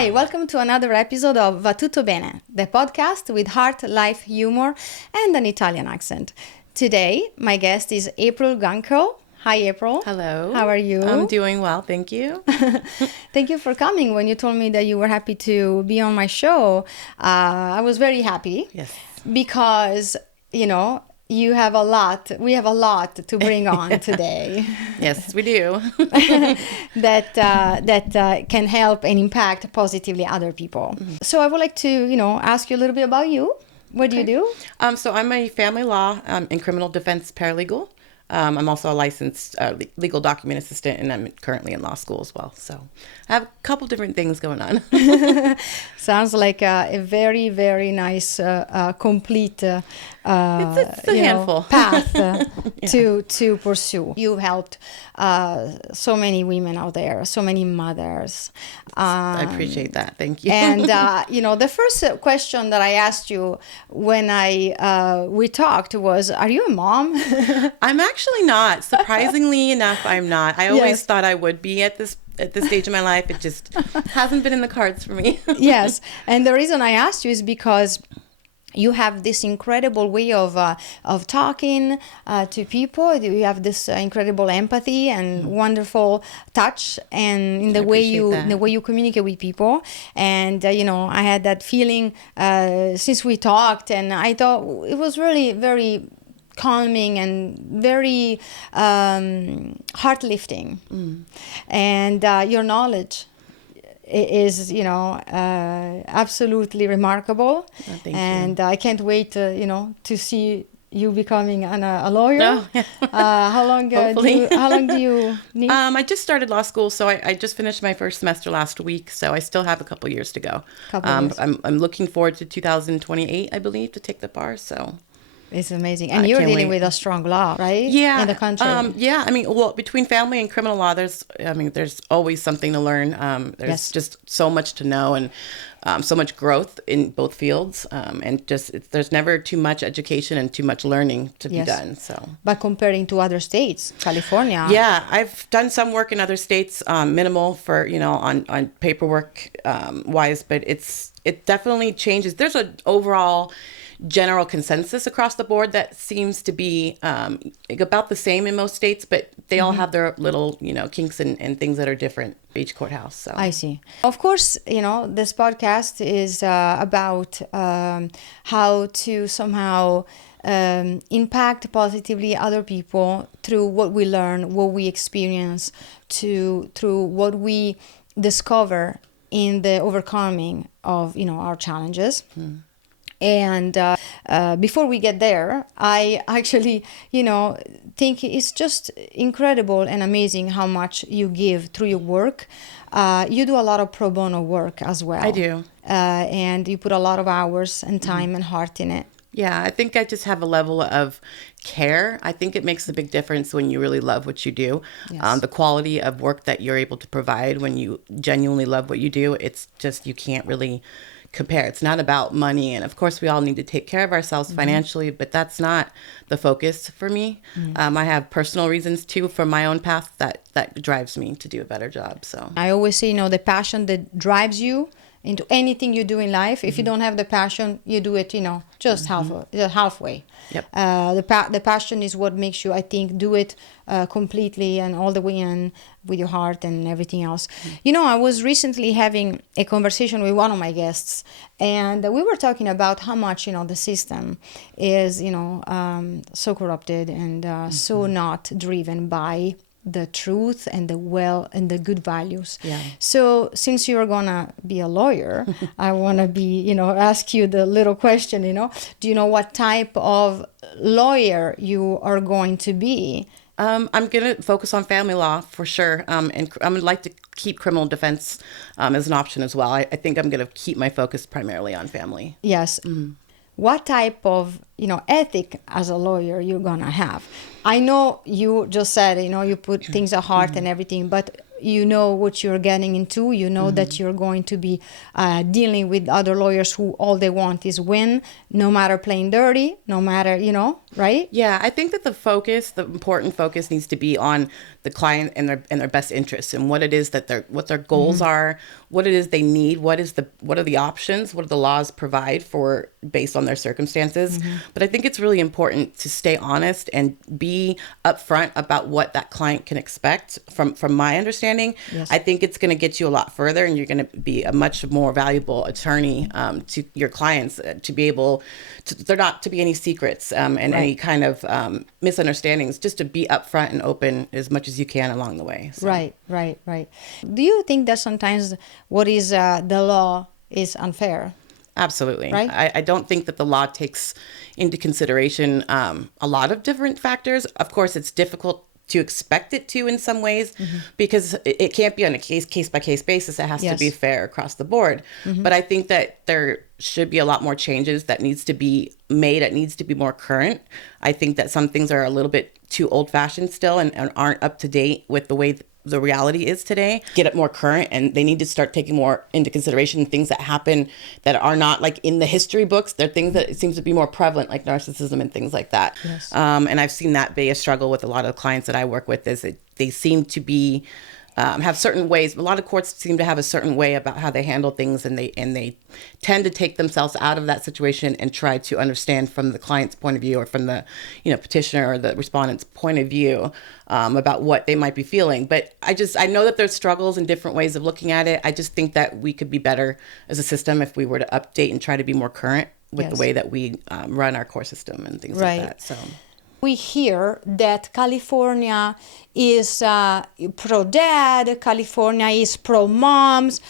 Hi, welcome to another episode of TUTTO BENE, the podcast with heart, life, humor, and an Italian accent. Today, my guest is April Gunckel. Hi, April. Hello. How are you? I'm doing well, thank you. Thank you for coming. When you told me that you were happy to be on my show, I was very happy. Yes. Because, we have a lot to bring on today. Yes, we do. that can help and impact positively other people. Mm-hmm. So I would like to, ask you a little bit about you. What do you do? So I'm a family law and criminal defense paralegal. I'm also a licensed legal document assistant, and I'm currently in law school as well. So I have a couple different things going on. Sounds like a very, very nice, complete it's a handful. path to pursue. You helped so many women out there, so many mothers. I appreciate that. Thank you. And, the first question that I asked you when we talked was, are you a mom? I'm actually not. Surprisingly enough, I'm not. I always thought I would be at this stage of my life. It just hasn't been in the cards for me. Yes. And the reason I asked you is because you have this incredible way of talking to people. You have this incredible empathy and wonderful touch, and in the way you communicate with people. And I had that feeling since we talked, and I thought it was really very calming and very heart lifting. And your knowledge is absolutely remarkable. Thank and you. I can't wait to see you becoming a lawyer. Oh. How long do you need? I just started law school, so I just finished my first semester last week, so I still have a couple years to go. Years. I'm looking forward to 2028, I believe, to take the bar. So it's amazing. And you're dealing with a strong law, right? Yeah. In the country. Yeah. I mean, well, between family and criminal law, there's always something to learn. There's just so much to know, and so much growth in both fields. And there's never too much education and too much learning to be done. So, but comparing to other states, California. Yeah, I've done some work in other states, minimal for, on paperwork wise, but it definitely changes. There's an overall general consensus across the board that seems to be about the same in most states, but they all have their little, kinks and things that are different for each courthouse. So I see. Of course, this podcast is about how to somehow impact positively other people through what we learn, what we experience, through what we discover in the overcoming of, our challenges. And before we get there, I actually, think it's just incredible and amazing how much you give through your work. You do a lot of pro bono work as well. I do. And you put a lot of hours and time and heart in it. Yeah, I think I just have a level of care. I think it makes a big difference when you really love what you do. Yes. The quality of work that you're able to provide when you genuinely love what you do, it's just, you can't really compare. It's not about money, and of course we all need to take care of ourselves financially, but that's not the focus for me. I have personal reasons too for my own path that drives me to do a better job. So I always say, the passion that drives you into anything you do in life. If you don't have the passion, you do it, just halfway. Yep. The passion is what makes you, I think, do it completely and all the way in with your heart and everything else. I was recently having a conversation with one of my guests, and we were talking about how much, the system is, so corrupted and so not driven by the truth and the good values. Yeah. So since you're gonna be a lawyer, I want to ask you the little question, do you know what type of lawyer you are going to be? I'm going to focus on family law for sure. And I'm going to like to keep criminal defense as an option as well. I think I'm going to keep my focus primarily on family. Yes. What type of, ethic as a lawyer you're going to have? I know you just said, you put things at heart and everything, but you know what you're getting into. You know that you're going to be dealing with other lawyers who all they want is win, no matter playing dirty, no matter, right? Yeah, I think that the important focus needs to be on the client and their best interests, and what it is that what their goals are, what it is they need, what are the options, what do the laws provide for based on their circumstances. But I think it's really important to stay honest and be upfront about what that client can expect. From my understanding, Yes. I think it's going to get you a lot further, and you're going to be a much more valuable attorney to your clients, to be able to, there not to be any secrets and any kind of misunderstandings, just to be upfront and open as much as you can along the way. So. Right. Do you think that sometimes what is the law is unfair? Absolutely. Right? I don't think that the law takes into consideration a lot of different factors. Of course, it's difficult to expect it to in some ways, because it can't be on a case by case basis. It has to be fair across the board. But I think that there should be a lot more changes that needs to be made. It needs to be more current. I think that some things are a little bit too old fashioned still and aren't up to date with the way the reality is today. Get it more current, and they need to start taking more into consideration things that happen that are not like in the history books. They're things that it seems to be more prevalent, like narcissism and things like that. Yes. And I've seen that be a struggle with a lot of clients that I work with, is that they seem to be have certain ways. A lot of courts seem to have a certain way about how they handle things, and they tend to take themselves out of that situation and try to understand from the client's point of view, or from the petitioner or the respondent's point of view, about what they might be feeling. But I know that there's struggles and different ways of looking at it. I just think that we could be better as a system if we were to update and try to be more current with the way that we run our court system and things like that. So. We hear that California is pro-dad, California is pro-moms,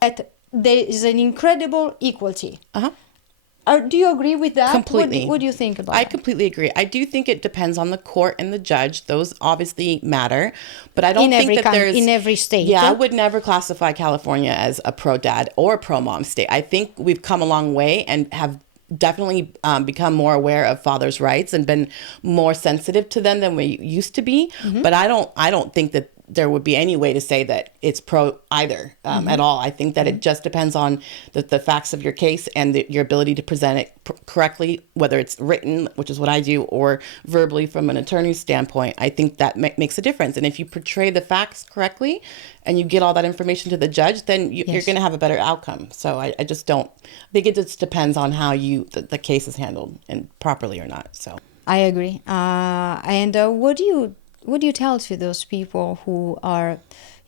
that there is an incredible equality. Do you agree with that? Completely. What do you think about I that? completely agree. I do think it depends on the court and the judge. Those obviously matter, but I don't think that there's... In every state. Yeah, I would never classify California as a pro-dad or a pro-mom state. I think we've come a long way and have definitely become more aware of fathers' rights and been more sensitive to them than we used to be. But I don't think that there would be any way to say that it's pro either at all. I think that it just depends on the facts of your case and your ability to present it correctly, whether it's written, which is what I do, or verbally from an attorney's standpoint. I think that makes a difference. And if you portray the facts correctly and you get all that information to the judge, then you're going to have a better outcome. So I just don't I think it just depends on how the case is handled and properly or not. So I agree. And what do you tell to those people who are,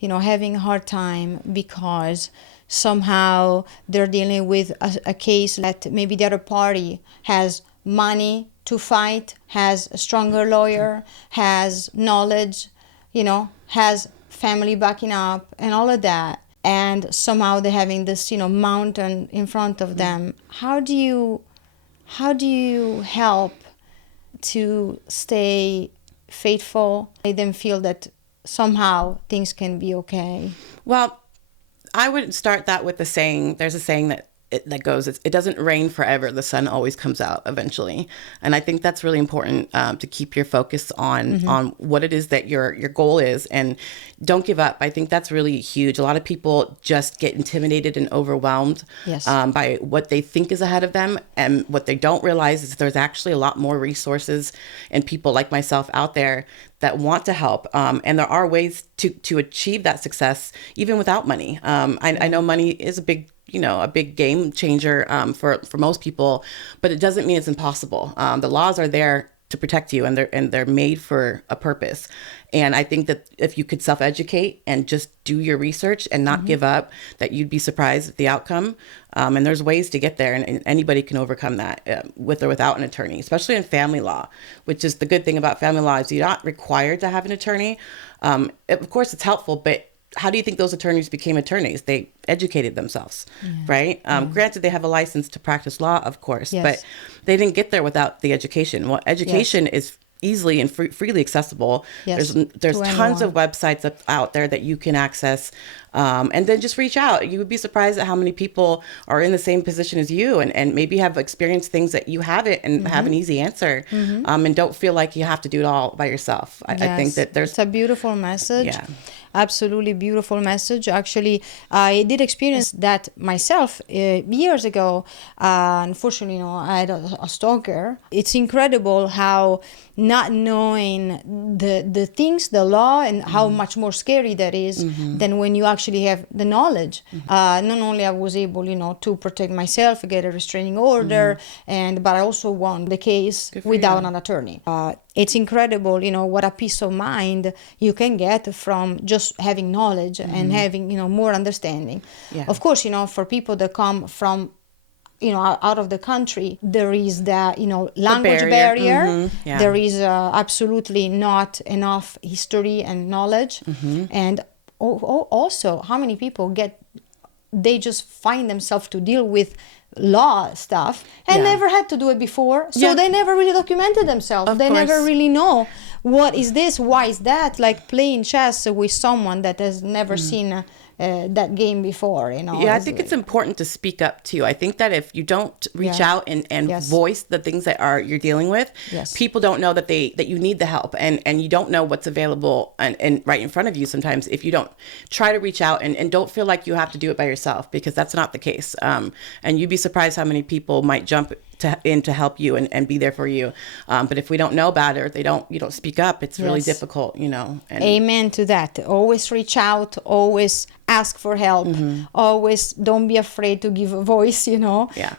having a hard time because somehow they're dealing with a case that maybe the other party has money to fight, has a stronger lawyer, has knowledge, has family backing up and all of that, and somehow they're having this, mountain in front of them. How do you help to stay faithful, make them feel that somehow things can be okay? Well, I would start that with the saying. There's a saying that goes, it doesn't rain forever. The sun always comes out eventually. And I think that's really important to keep your focus on what it is that your goal is, and don't give up. I think that's really huge. A lot of people just get intimidated and overwhelmed by what they think is ahead of them. And what they don't realize is there's actually a lot more resources and people like myself out there that want to help. And there are ways to achieve that success even without money. I know money is a big game changer for most people, but it doesn't mean it's impossible. The laws are there to protect you, and they're made for a purpose. And I think that if you could self-educate and just do your research and not give up, that you'd be surprised at the outcome. And there's ways to get there, and anybody can overcome that with or without an attorney, especially in family law, which is the good thing about family law is you're not required to have an attorney. Of course, it's helpful, but how do you think those attorneys became attorneys? They educated themselves, right? Granted, they have a license to practice law, of course, but they didn't get there without the education. Well, education is easily and freely accessible. There's tons of websites out there that you can access, and then just reach out. You would be surprised at how many people are in the same position as you and maybe have experienced things that you haven't and have an easy answer, and don't feel like you have to do it all by yourself. I think that it's a beautiful message. absolutely beautiful message. Actually, I did experience that myself years ago. Unfortunately, I had a stalker. It's incredible how not knowing the things, the law, and how much more scary that is than when you actually have the knowledge. Not only I was able, to protect myself, get a restraining order, but I also won the case without an attorney. It's incredible, what a peace of mind you can get from just having knowledge and having, more understanding. Yeah. Of course, for people that come from out of the country, there is the language barrier. Yeah. There is absolutely not enough history and knowledge, and also how many people they just find themselves to deal with law stuff and never had to do it before, so they never really documented themselves. They never really know what is this, why is that, like playing chess with someone that has never seen that game before. Yeah, I think it's important to speak up too. I think that if you don't reach out and voice the things that you're dealing with, people don't know that you need the help, and you don't know what's available and right in front of you sometimes if you don't try to reach out and don't feel like you have to do it by yourself, because that's not the case. And you'd be surprised how many people might jump in to help you and be there for you. But if we don't know about it, or you don't speak up, it's really difficult, And amen to that. Always reach out, always ask for help, always don't be afraid to give a voice,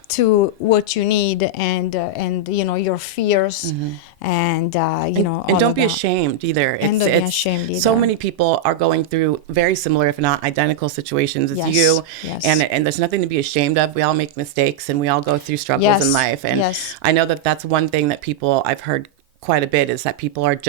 to what you need and your fears and don't be ashamed either. And don't be ashamed either. So many people are going through very similar, if not identical, situations as you. And there's nothing to be ashamed of. We all make mistakes and we all go through struggles in life. And I know that that's one thing that I've heard quite a bit, is that people are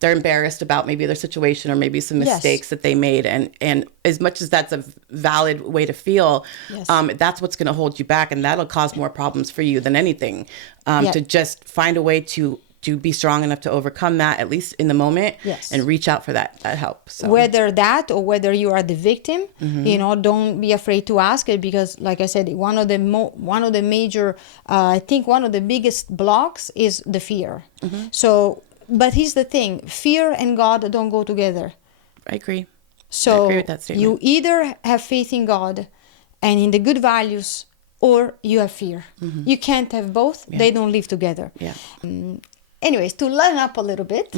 they're embarrassed about maybe their situation or maybe some mistakes that they made. And as much as that's a valid way to feel, that's what's going to hold you back. And that'll cause more problems for you than anything, to just find a way to be strong enough to overcome that, at least in the moment, and reach out for that help. So. Whether that or whether you are the victim, don't be afraid to ask it, because like I said, one of the major, I think one of the biggest blocks is the fear. So, but here's the thing, fear and God don't go together. I agree. So I agree with that statement. You either have faith in God and in the good values, or you have fear. You can't have both. They don't live together. Anyways, to learn up a little bit,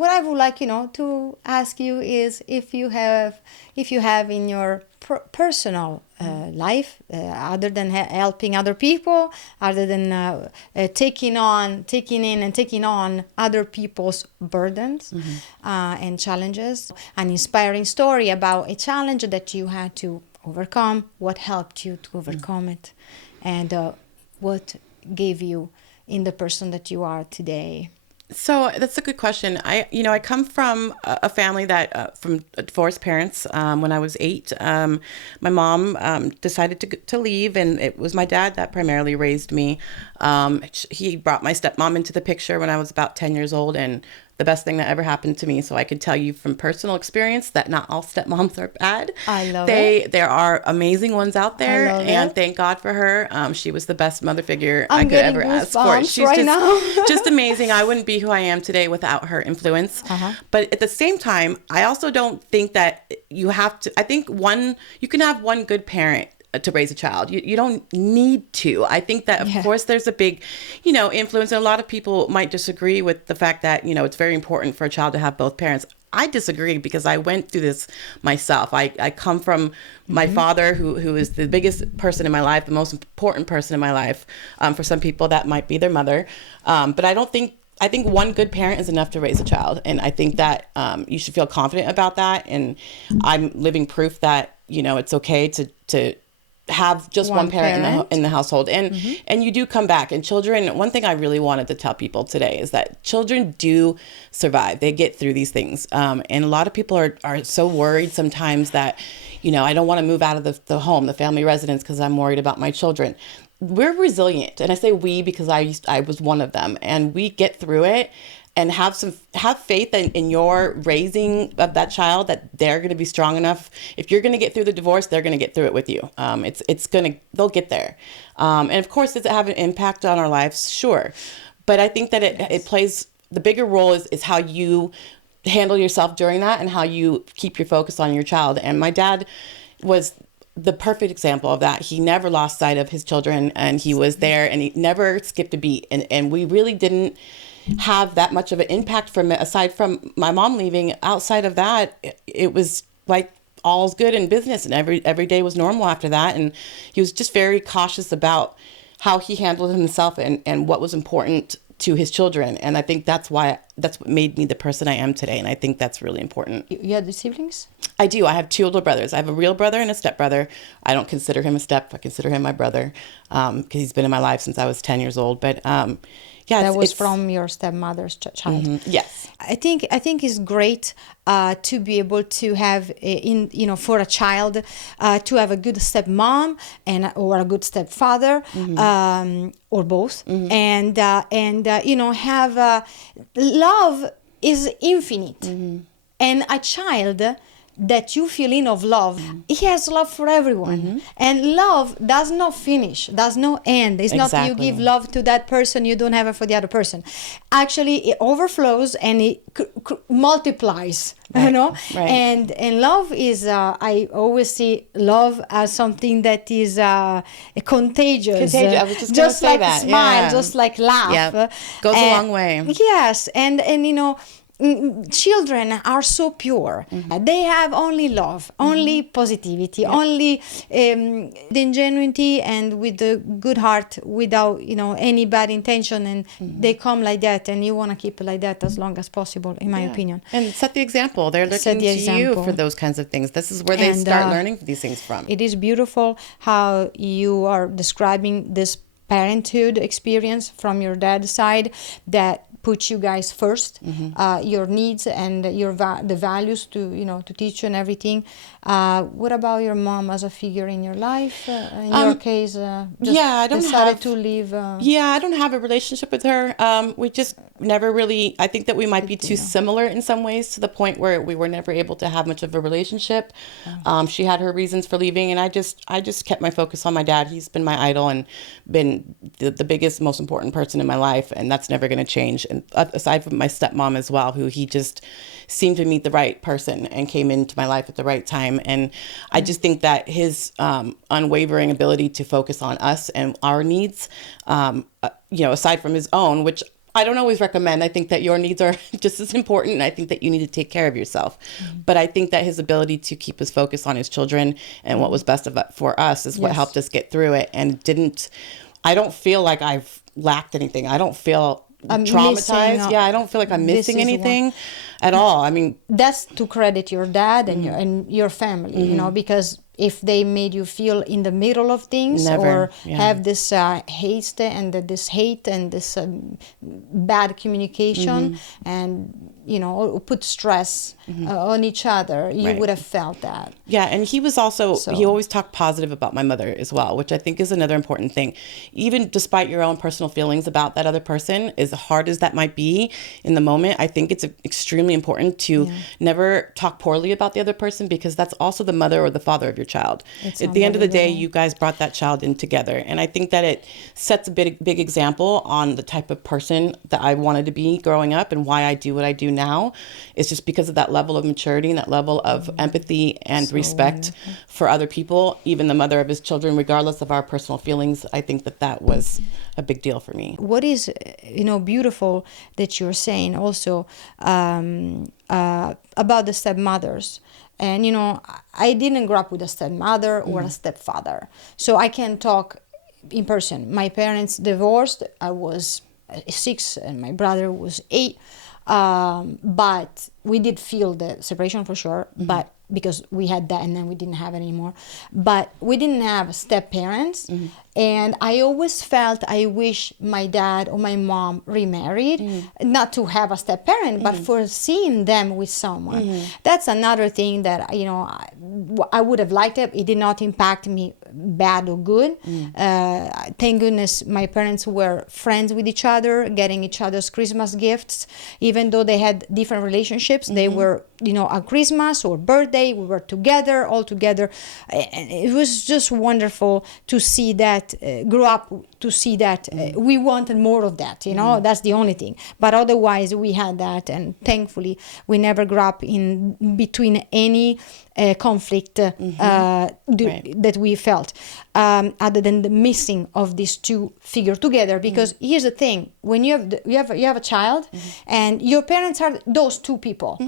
what I would like, to ask you is if you have in your personal life, other than helping other people, other than taking in and taking on other people's burdens and challenges, an inspiring story about a challenge that you had to overcome, what helped you to overcome it, and what gave you in the person that you are today? So that's a good question. I come from a family that from divorced parents. When I was 8, my mom decided to leave, and it was my dad that primarily raised me. He brought my stepmom into the picture when I was about 10 years old, and the best thing that ever happened to me. So I could tell you from personal experience that not all stepmoms are bad. I love it. There are amazing ones out there, and thank God for her. She was the best mother figure I could ever ask for. She's just amazing. I wouldn't be who I am today without her influence. But at the same time, I also don't think that you have to. I think you can have one good parent to raise a child. You don't need to. I think that, of course, there's a big, influence. And a lot of people might disagree with the fact that, it's very important for a child to have both parents. I disagree, because I went through this myself. I come from my father, who is the biggest person in my life, the most important person in my life. For some people, that might be their mother. But I think one good parent is enough to raise a child. And I think that you should feel confident about that. And I'm living proof that, it's okay to have just one parent in the household, and you do come back. And children, one thing I really wanted to tell people today is that children do survive. They get through these things, and a lot of people are so worried sometimes that I don't want to move out of the home, the family residence, because I'm worried about my children. We're resilient, and I say we because I was one of them, and we get through it. And have faith in your raising of that child, that they're going to be strong enough. If you're going to get through the divorce, they're going to get through it with you. They'll get there. And of course, does it have an impact on our lives? Sure. But I think that it plays, the bigger role is how you handle yourself during that and how you keep your focus on your child. And my dad was the perfect example of that. He never lost sight of his children, and he was there, and he never skipped a beat. And we really didn't have that much of an impact from it, aside from my mom leaving. Outside of that, it was like all's good in business, and every day was normal after that. And he was just very cautious about how he handled himself and what was important to his children. And I think that's what made me the person I am today. And I think that's really important. You had the siblings? I do. I have 2 older brothers. I have a real brother and a stepbrother. I don't consider him a step. I consider him my brother, because he's been in my life since I was 10 years old. But yeah, that was from your stepmother's child. Mm-hmm. Yes. I think it's great to be able to have for a child to have a good stepmom or a good stepfather, or both, and have love is infinite, and a child that you feel in of love, he has love for everyone, and love does not finish, does not end. It's not you give love to that person, you don't have it for the other person. Actually, it overflows and it multiplies, Right. And love is I always see love as something that is contagious. I was just like that. Smile, just like laugh, goes a long way. Yes, and children are so pure. They have only love, only positivity, only the ingenuity, and with the good heart, without any bad intention, and they come like that, and you want to keep it like that as long as possible, in my opinion. And set the example. They're looking to you for those kinds of things. This is where they start learning these things from. It is beautiful how you are describing this parenthood experience from your dad's side, that put you guys first, your needs and the values to teach you and everything. What about your mom as a figure in your life? In your case, I decided to leave. I don't have a relationship with her. We just never really. I think that we might be too similar in some ways, to the point where we were never able to have much of a relationship. She had her reasons for leaving, and I just kept my focus on my dad. He's been my idol and been the biggest, most important person in my life, and that's never going to change. And aside from my stepmom as well, who he just seemed to meet the right person and came into my life at the right time. And I just think that his unwavering ability to focus on us and our needs, aside from his own, which I don't always recommend. I think that your needs are just as important, and I think that you need to take care of yourself. But I think that his ability to keep his focus on his children and what was best for us is what helped us get through it. And I don't feel like I've lacked anything. I don't feel traumatized. I don't feel like I'm missing anything at all. I mean, that's to credit your dad and your family, because if they made you feel in the middle of things, or have this haste and this hate and this bad communication, and put stress on each other, you would have felt that. Yeah, and he was also, he always talked positive about my mother as well, which I think is another important thing. Even despite your own personal feelings about that other person, as hard as that might be in the moment, I think it's extremely important to never talk poorly about the other person, because that's also the mother or the father of your child. At the end of the day, you guys brought that child in together. And I think that it sets a big example on the type of person that I wanted to be growing up, and why I do what I do now. It's just because of that level of maturity and that level of empathy and respect for other people, even the mother of his children, regardless of our personal feelings. I think that was a big deal for me. What is beautiful that you're saying also about the stepmothers. And I didn't grow up with a stepmother or a stepfather, so I can talk in person. My parents divorced. I was 6 and my brother was 8. But we did feel the separation for sure, but because we had that and then we didn't have it anymore. But we didn't have step parents. And I always felt I wish my dad or my mom remarried, not to have a step parent, but for seeing them with someone. That's another thing that, I would have liked it. It did not impact me bad or good. Thank goodness my parents were friends with each other, getting each other's Christmas gifts. Even though they had different relationships, they were, at Christmas or birthday, we were together, all together. And it was just wonderful to see that, grow up to see that. We wanted more of that, that's the only thing. But otherwise, we had that, and thankfully, we never grew up in between any conflict that we felt, other than the missing of these two figures together. Because here's the thing: when you have a child, and your parents are those two people,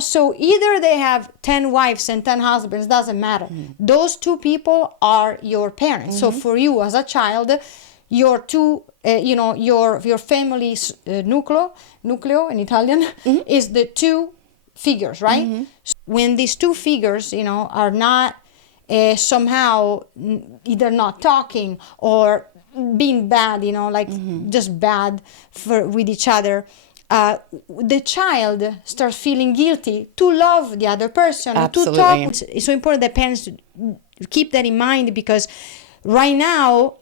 so either they have 10 wives and 10 husbands, doesn't matter. Those two people are your parents. So for you as a child, your two your family's nucleo in Italian is the two figures, right? When these two figures are not somehow either not talking or being bad, just bad with each other, the child starts feeling guilty to love the other person. Absolutely. To talk. It's so important that parents keep that in mind, because right now,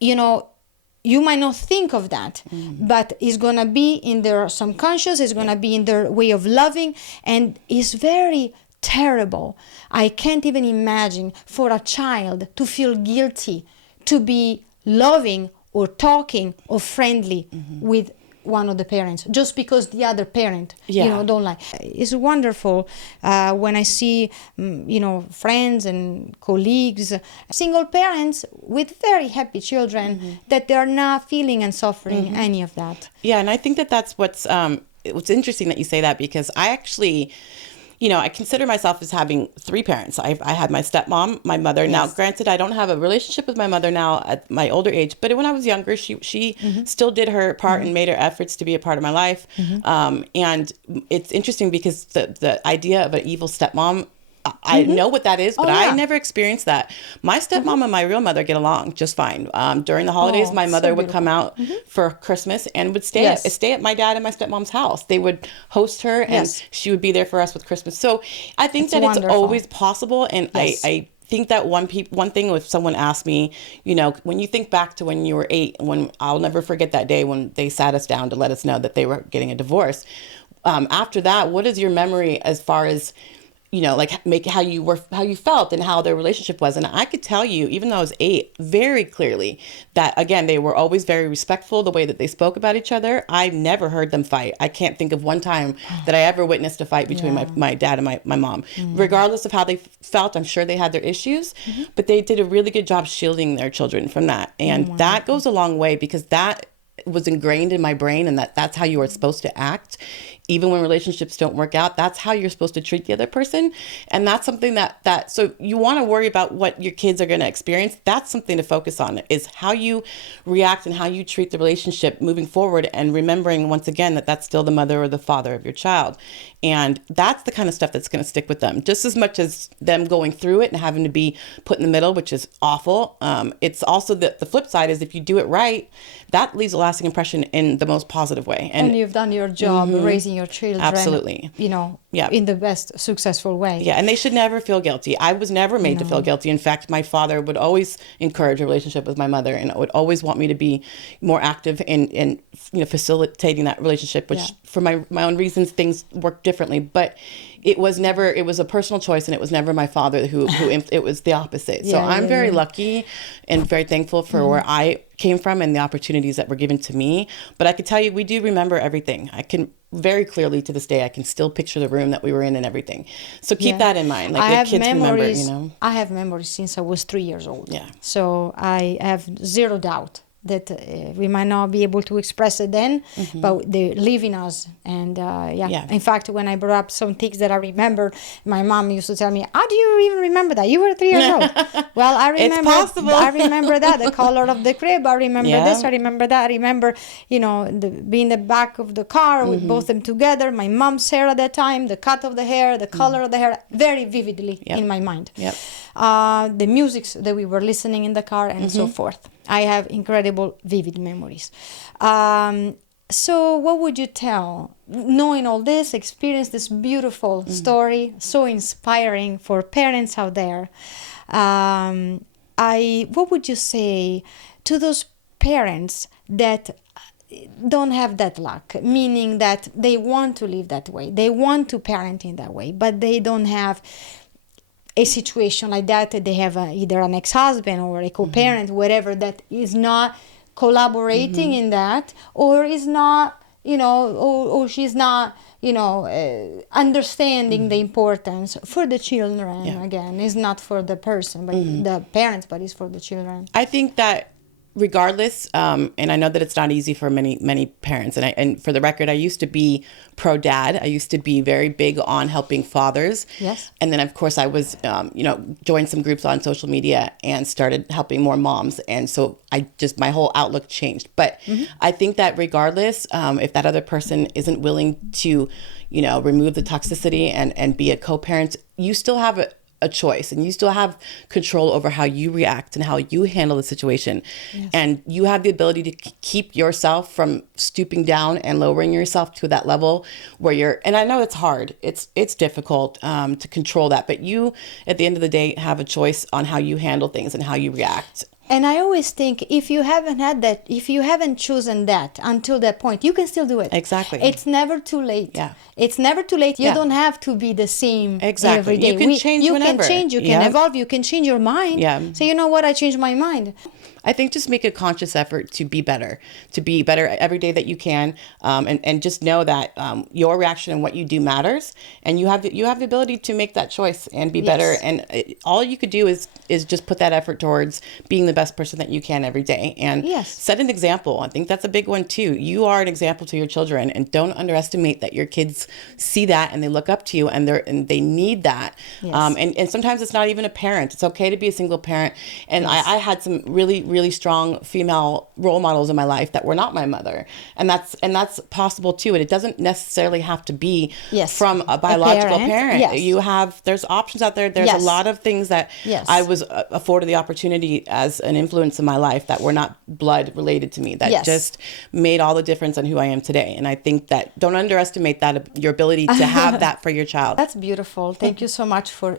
you might not think of that, but it's going to be in their subconscious, it's going to be in their way of loving, and it's very terrible. I can't even imagine for a child to feel guilty to be loving or talking or friendly with one of the parents, just because the other parent don't like. It's wonderful when I see friends and colleagues, single parents with very happy children, that they're not feeling and suffering any of that. Yeah, and I think that's what's interesting that you say that, because I actually, I consider myself as having three parents. I had my stepmom, my mother. Yes. Now, granted, I don't have a relationship with my mother now at my older age, but when I was younger, she still did her part and made her efforts to be a part of my life. And it's interesting because the idea of an evil stepmom, I know what that is, but I never experienced that. My stepmom and my real mother get along just fine. During the holidays, my mother would come out for Christmas and would stay at my dad and my stepmom's house. They would host her, and she would be there for us with Christmas. So I think that wonderful. It's always possible, and I think that one thing, if someone asked me, when you think back to when you were 8, when I'll never forget that day when they sat us down to let us know that they were getting a divorce. After that, what is your memory as far as how you felt and how their relationship was? And I could tell you, even though I was 8, very clearly that, again, they were always very respectful, the way that they spoke about each other. I never heard them fight. I can't think of one time that I ever witnessed a fight between my dad and my mom. Regardless of how they felt, I'm sure they had their issues, but they did a really good job shielding their children from that. And that goes a long way, because that was ingrained in my brain, and that's how you are supposed to act. Even when relationships don't work out, that's how you're supposed to treat the other person. And that's something that so you want to worry about what your kids are going to experience. That's something to focus on, is how you react and how you treat the relationship moving forward, and remembering once again that that's still the mother or the father of your child. And that's the kind of stuff that's going to stick with them, just as much as them going through it and having to be put in the middle, which is awful. It's also the flip side is, if you do it right, that leaves a lasting impression in the most positive way. And you've done your job raising your children, absolutely, in the best successful way. Yeah, and they should never feel guilty. I was never made to feel guilty. In fact, my father would always encourage a relationship with my mother, and would always want me to be more active in facilitating that relationship, which for my own reasons, things work differently. But it was a personal choice, and it was never my father who it was the opposite. So I'm very lucky and very thankful for where I came from and the opportunities that were given to me. But I could tell you, we do remember everything. I can very clearly, to this day, I can still picture the room that we were in and everything. So keep that in mind. Like, I have kids memories, remember, I have memories since I was 3 years old. Yeah. So I have zero doubt that we might not be able to express it then, but they live in us. And in fact, when I brought up some things that I remembered, my mom used to tell me, "How do you even remember that? You were 3 years old." Well, I remember. It's possible. I remember that, the color of the crib. I remember this. I remember that. I remember, being the back of the car with both them together. My mom's hair at that time, the cut of the hair, the color of the hair, very vividly in my mind. The music that we were listening in the car, and so forth. I have incredible, vivid memories. So what would you tell, knowing all this, experience this beautiful story, so inspiring for parents out there? What would you say to those parents that don't have that luck, meaning that they want to live that way, they want to parent in that way, but they don't have a situation like that, they have either an ex-husband or a co-parent, whatever, that is not collaborating in that, or is not, or she's not, understanding the importance for the children. Again, it's not for the person, but the parents, but it's for the children. I think that regardless, and I know that it's not easy for many parents, and for the record, I used to be pro dad. I used to be very big on helping fathers. Yes. And then of course I was, joined some groups on social media and started helping more moms. And so my whole outlook changed. But I think that regardless, if that other person isn't willing to, remove the toxicity and be a co-parent, you still have a choice, and you still have control over how you react and how you handle the situation. Yes. And you have the ability to keep yourself from stooping down and lowering yourself to that level where and I know it's hard, it's difficult to control that, but you at the end of the day have a choice on how you handle things and how you react. And I always think, if you haven't chosen that until that point, you can still do it. Exactly. It's never too late. Yeah. It's never too late. You don't have to be the same every day. You can change whenever. You can change, you can evolve, you can change your mind. Yeah. So you know what? I changed my mind. I think just make a conscious effort to be better every day that you can, and just know that your reaction and what you do matters, and you have the ability to make that choice and be better. And all you could do is just put that effort towards being the best person that you can every day, and set an example. I think that's a big one too. You are an example to your children, and don't underestimate that your kids see that and they look up to you, and they need that. Yes. And sometimes it's not even a parent. It's okay to be a single parent. And I had some really strong female role models in my life that were not my mother, and that's possible too. And it doesn't necessarily have to be from a biological parent. Yes. There's options out there. There's a lot of things that I was afforded the opportunity as an influence in my life that were not blood related to me, that just made all the difference in who I am today. And I think that don't underestimate that, your ability to have that for your child. That's beautiful. Thank you so much for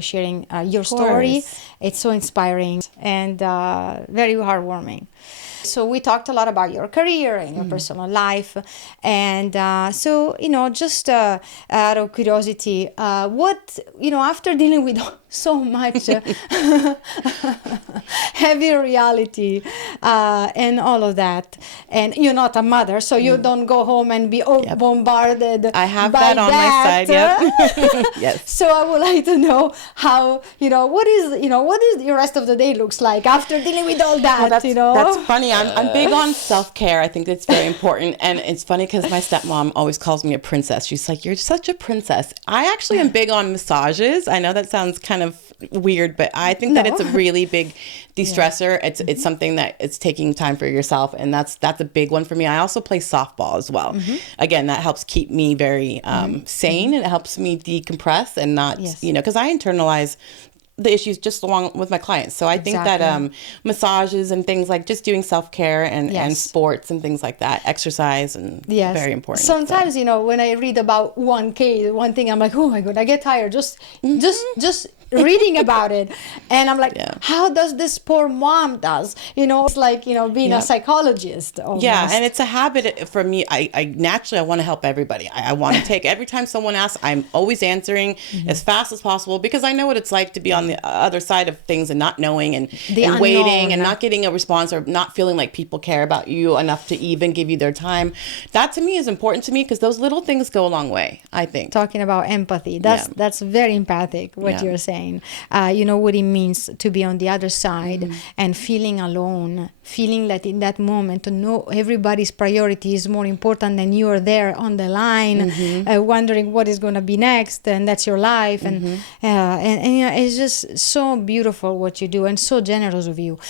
sharing your story. It's so inspiring and very heartwarming. So we talked a lot about your career and your personal life, and so just out of curiosity, what after dealing with so much heavy reality and all of that, and you're not a mother, so you don't go home and be bombarded. I have that on my side. Yep. Yes. So I would like to know how what is the rest of the day looks like after dealing with all that. Well, that's funny. I'm big on self-care. I think it's very important. And it's funny because my stepmom always calls me a princess. She's like, you're such a princess. I actually am big on massages. I know that sounds kind of weird, but I think that it's a really big de-stressor. It's something that it's taking time for yourself. And that's a big one for me. I also play softball as well. Again, that helps keep me very sane, and it helps me decompress and not, because I internalize the issues just along with my clients. So I think that massages and things like just doing self-care and sports and things like that, exercise, and very important. Sometimes, when I read about one thing, I'm like, oh my God, I get tired just reading about it. And I'm like, how does this poor mom does? It's like, being a psychologist almost. Yeah, and it's a habit for me. I naturally, I want to help everybody. I want to take, every time someone asks, I'm always answering as fast as possible, because I know what it's like to be on the other side of things and not knowing and waiting and not getting a response, or not feeling like people care about you enough to even give you their time. That to me is important to me, because those little things go a long way, I think. Talking about empathy, that's very empathic, what you're saying. You know what it means to be on the other side and feeling alone, feeling that in that moment, to know everybody's priority is more important than you are there on the line, wondering what is going to be next, and that's your life. And it's just so beautiful what you do, and so generous of you.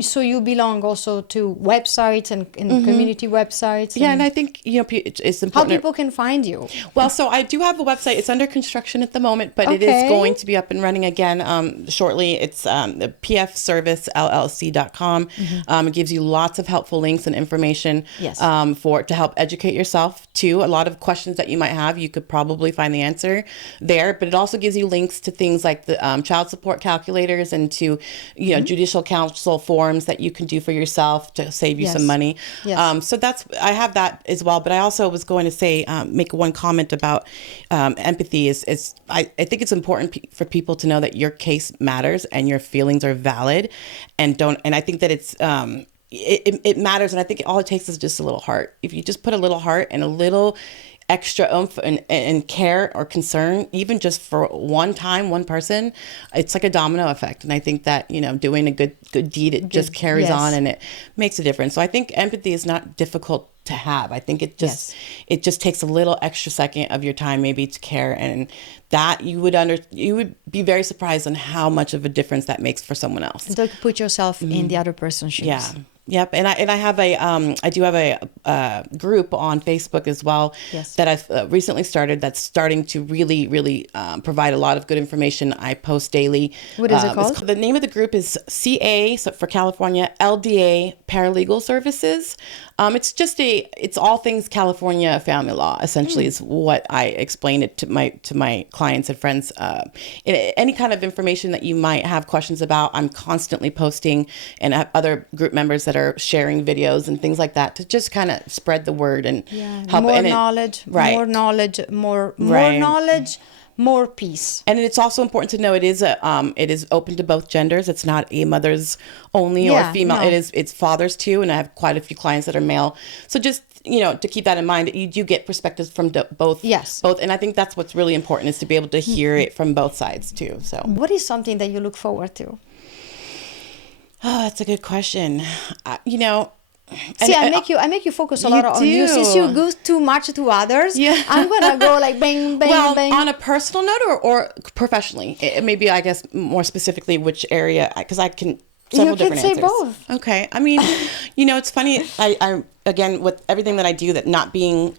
So you belong also to websites and community websites. And I think it's important. How people can find you. Well, so I do have a website. It's under construction at the moment, but it is going to be up and running again shortly. It's the pfservicellc.com. It gives you lots of helpful links and information to help educate yourself too. A lot of questions that you might have, you could probably find the answer there. But it also gives you links to things like the child support calculators, and to judicial counsel forms that you can do for yourself to save you some money. So I have that as well. But I also was going to say, make one comment about empathy. I think it's important for people to know that your case matters and your feelings are valid, and I think that it matters. And I think all it takes is just a little heart. If you just put a little heart and a little extra oomph and care or concern, even just for one person, it's like a domino effect. And I think that, doing a good deed, it just carries on and it makes a difference. So I think empathy is not difficult to have. I think it just takes a little extra second of your time maybe to care, and that you would be very surprised on how much of a difference that makes for someone else. So put yourself in the other person's shoes. Yeah. Yep. And I have I do have a group on Facebook as well that I've recently started, that's starting to really, really provide a lot of good information. I post daily. What is it called? The name of the group is CA, so for California, LDA Paralegal Services. It's all things California family law, essentially, is what I explain it to my clients and friends. Any kind of information that you might have questions about, I'm constantly posting, and I have other group members that are sharing videos and things like that to just kind of spread the word and help. More knowledge, more peace. And it's also important to know it is open to both genders. It's not a mother's only or female. No. It's fathers too, and I have quite a few clients that are male. So just to keep that in mind, that you do get perspectives from both. Yes. Both, and I think that's what's really important, is to be able to hear it from both sides too. So, what is something that you look forward to? Oh, that's a good question. See, I make you focus a lot on you. Since you go too much to others, I'm gonna go like bang, bang, bang. On a personal note or professionally, maybe I guess more specifically which area, because I can several different answers. You can say both. Okay, I mean, it's funny. I again, with everything that I do,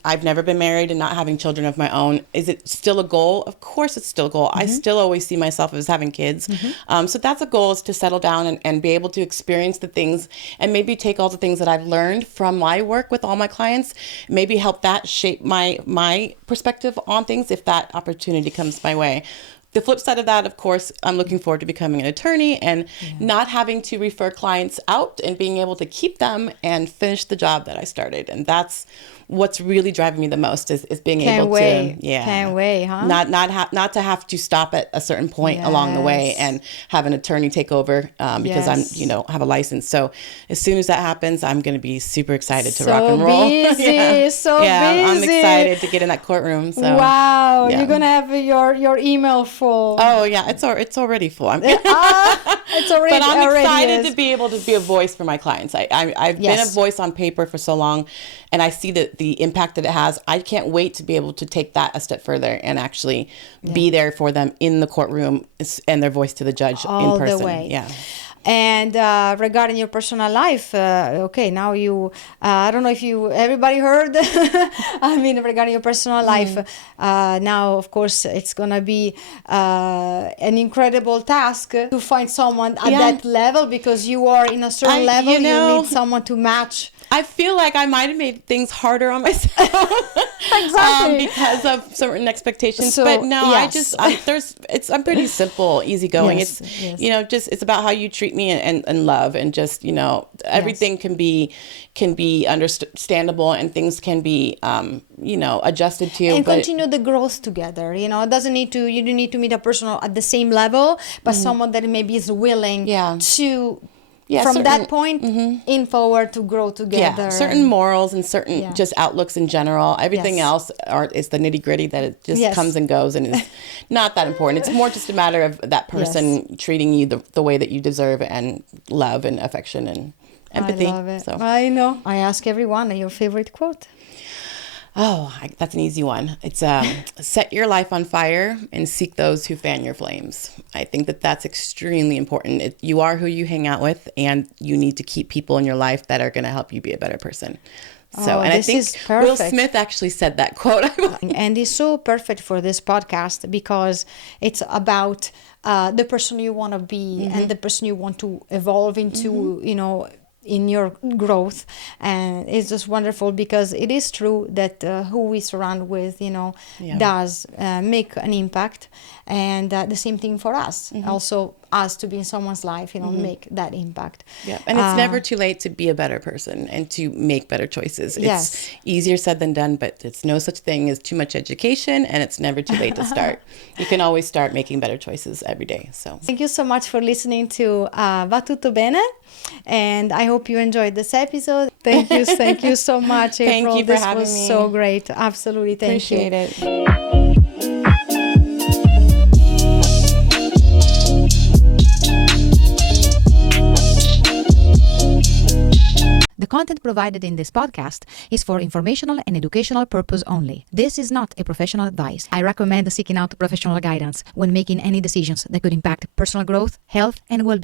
I've never been married and not having children of my own. Is it still a goal? Of course, it's still a goal. Mm-hmm. I still always see myself as having kids. Mm-hmm. So that's a goal, is to settle down and be able to experience the things, and maybe take all the things that I've learned from my work with all my clients, maybe help that shape my perspective on things if that opportunity comes my way. The flip side of that, of course, I'm looking forward to becoming an attorney and not having to refer clients out, and being able to keep them and finish the job that I started. And that's what's really driving me the most, is being able to can't wait, huh? Not to have to stop at a certain point along the way and have an attorney take over because I'm have a license. So as soon as that happens, I'm going to be super excited to rock and roll. So busy. I'm excited to get in that courtroom. So wow, you're gonna have your email full. Oh yeah, it's already full. It's already. But I'm excited to be able to be a voice for my clients. I've been a voice on paper for so long, and I see the impact that it has. I can't wait to be able to take that a step further and actually be there for them in the courtroom and their voice to the judge all in person. The way. Yeah. And regarding your personal life, now I don't know if everybody heard, regarding your personal life, now, of course, it's going to be an incredible task to find someone at that level, because you are in a certain level, you need someone to match. I feel like I might have made things harder on myself exactly because of certain expectations. So, but no, I'm pretty simple, easygoing. It's it's about how you treat me and love, and just everything can be understandable, and things can be adjusted to, and continue the growth together. It doesn't need to. You don't need to meet a person at the same level, but someone that maybe is willing to. From that point in forward, to grow together. Yeah, certain morals and certain just outlooks in general. Everything else is the nitty gritty, that it just comes and goes, and is not that important. It's more just a matter of that person treating you the way that you deserve, and love and affection and empathy. I love it. So. I know. I ask everyone your favorite quote. Oh, that's an easy one. It's set your life on fire and seek those who fan your flames. I think that's extremely important. You are who you hang out with, and you need to keep people in your life that are going to help you be a better person. So, and I think Will Smith actually said that quote. And it's so perfect for this podcast, because it's about the person you want to be and the person you want to evolve into, in your growth. And it's just wonderful, because it is true that who we surround with does make an impact, and the same thing for us. Also, us to be in someone's life, make that impact. Yeah, and it's never too late to be a better person and to make better choices. It's easier said than done, but it's no such thing as too much education, and it's never too late to start. You can always start making better choices every day. So thank you so much for listening to Va Tutto Bene, and I hope you enjoyed this episode. Thank you so much, April. Thank you for this having was me. so great. Absolutely, thank you. Appreciate it. The content provided in this podcast is for informational and educational purpose only. This is not a professional advice. I recommend seeking out professional guidance when making any decisions that could impact personal growth, health, and well-being.